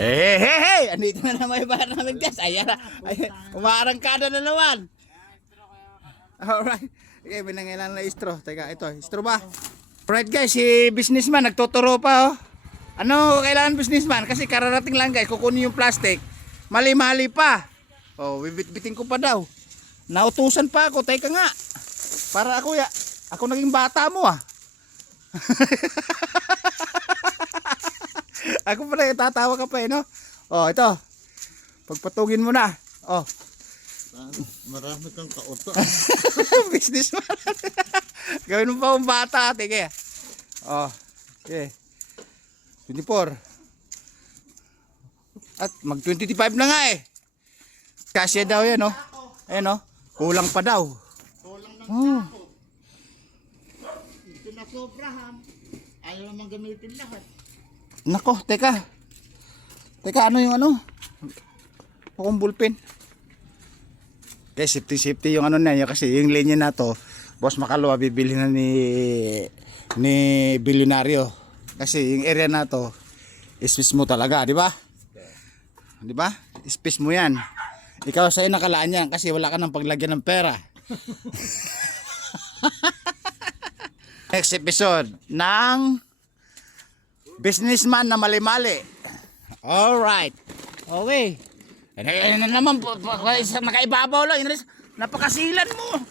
Hey! Andito na naman yung bahan namin guys. Ayan na. Umaarangkada na naman. Alright. Okay, binangailan na istro. Teka, ito. Istro ba? Alright guys, si businessman nagtuturo pa oh. Ano kailangan businessman? Kasi kararating lang guys, kukunin yung plastic. Mali-mali pa. Oh, bibit-bitin ko pa daw. Nautusan pa ako. Teka nga. Para ako ako naging bata mo ah. Ako pala tatawa ka pa eh, no? Oh, ito. Pagpatugin mo na. Oh. Marami kang kauto. Businessman. Gawin mo pa ang bata, tige. Oh. Okay. 24. At mag 25 na nga eh. Kasya daw yan, no? Ayan, no? Kulang pa daw. Kulang ng sako. Ito na sobrahan. Ayaw naman gamitin lahat. Nako, teka. Teka, ano yung ano? Akong bullpen. Okay, safety yung ano na yun. Kasi yung linya na to, Boss Makalawa, bibili na ni Bilyonaryo. Kasi yung area na to, space mo talaga, di ba? Di ba? Space mo yan. Ikaw sa'yo nakalaan yan kasi wala ka ng paglagyan ng pera. Next episode ng Businessman na mali-mali. Alright. Okay. Ano naman, nakaibabaw lang. Napakasilan mo.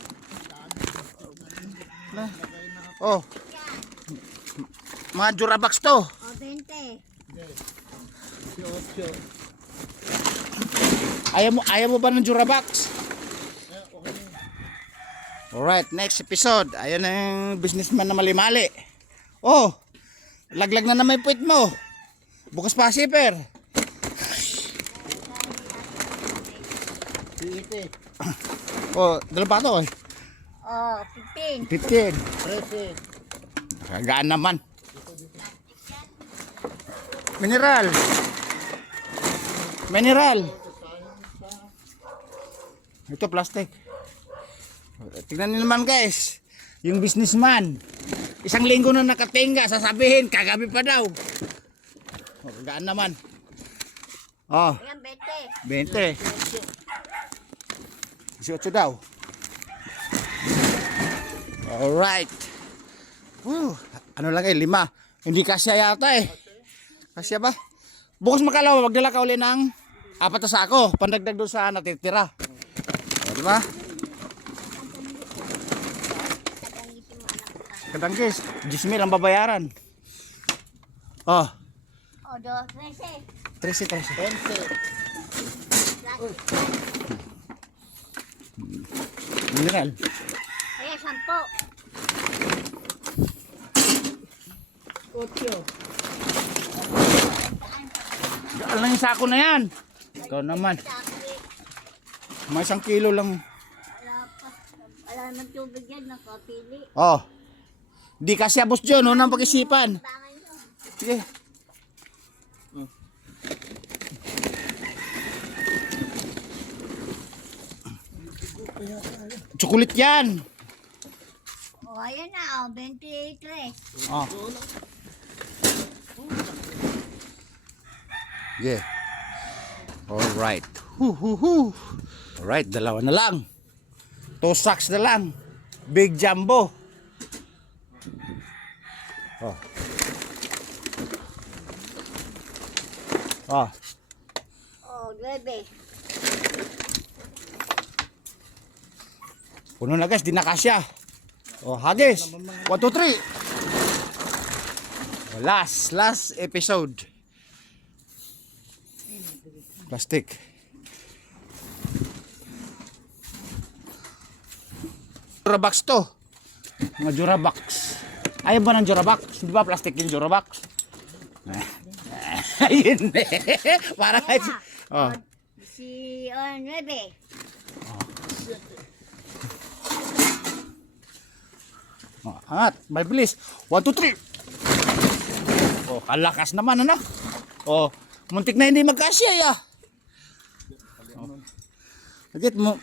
Oh. Mga Durabox to. O, 20. Ayaw mo ba ng Durabox? Alright, next episode. Ayan ang businessman na mali-mali. Oh. Laglag na naman yung puwit mo. Bukas pa zipper. Oh, dala pa ito eh. O, 15. 15. 13. Kagaan naman. Mineral. Mineral. Ito plastic. Tingnan niyo naman guys. Yung businessman. Isang linggo na nakatingga, sasabihin, kagabi pa daw. O, kagaan naman. Oh, Ayan, 20. 20. 18 daw. Alright. Woo. Ano lang 5. Hindi kasya yata eh. Kasya ba? Bukas Makalawa, magdala ka uli ng 4 na sako. Pandagdag doon sa natitira. O, diba? Katangkis, 10,000 ang babayaran. Oh, O, 13. 13. 20. Mineral. Ayan, 10. 8. Gaan lang yung sako na yan. Ikaw naman. May 1 kilo lang. Wala naman tubig yan, nakapili. Oh. Di kasi Boss John, unang pag-isipan. Tangan nyo. Sige. Chocolate yan. O, ayan na, o, 23. Oh. Yeah. Alright. Alright, 2 na lang. 2 sacks na lang. Big jumbo. Oh. Oh. O, 9. Puno na guys, di na kasya. Oh, hagis. 1, 2, 3. Last episode. Plastic. Durabox to. Mga Durabox. Ayaw ba ng Durabox? Di ba plastic yung Durabox? Ayun eh. Parang oh. Si, o, 9. Oh, angat, may bilis. 1, 2, 3. Oh, kalakas naman ano? Oh, muntik na hindi magkasya ya. Oh. Agit mo.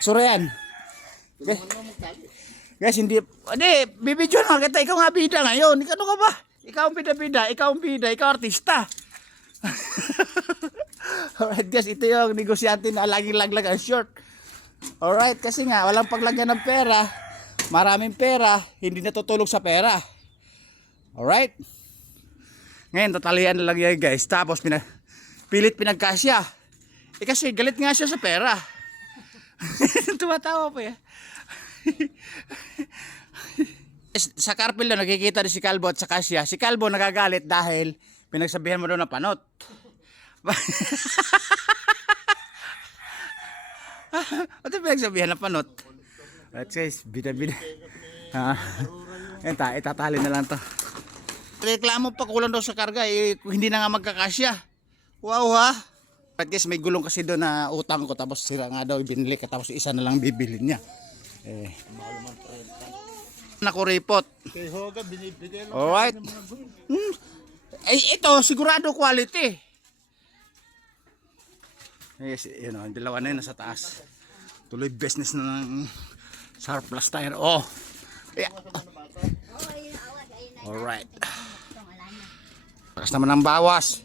Surayan. Okay. Guys, hindi bibidyo na kita, ikaw nga bida ngayon. Ano ka ba? Ikaw ang bida-bida, ikaw ang bida, ikaw artista. Alright guys, ito yung negosyante na laging laglag ang short. Alright, kasi nga walang paglagyan ng pera, maraming pera, hindi natutulog sa pera. Alright. Ngayon, tatalian na lang yan guys. Tapos pilit pinagkasya. Kasi galit nga siya sa pera. Tumatawa pa eh. Sa carpel na nakikita rin si Calvo at sa kasya. Si Calvo nagagalit dahil pinagsabihan mo daw na panot. Ano pinagsabihan na panot? At guys, bida-bida. Itatali na lang to. Reklamo pa kulang daw sa karga, hindi na nga magkakasya. Wow ha. At guys, may gulong kasi doon na utang ko tapos sira nga daw ibinili ka tapos isa na lang bibili niya. Nakuripot. Kay Hoga, binibigay lang Alright. Ito, sigurado quality. Yes, yun o, yung dalawa na yun nasa taas. Tuloy business na ng surplus tire. Oh. Yeah. Alright. Takas naman ang bawas.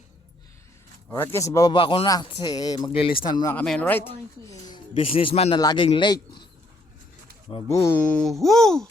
Alright guys, bababa ko na. Kasi maglilistan muna kami. Alright. Businessman na laging late. Woo!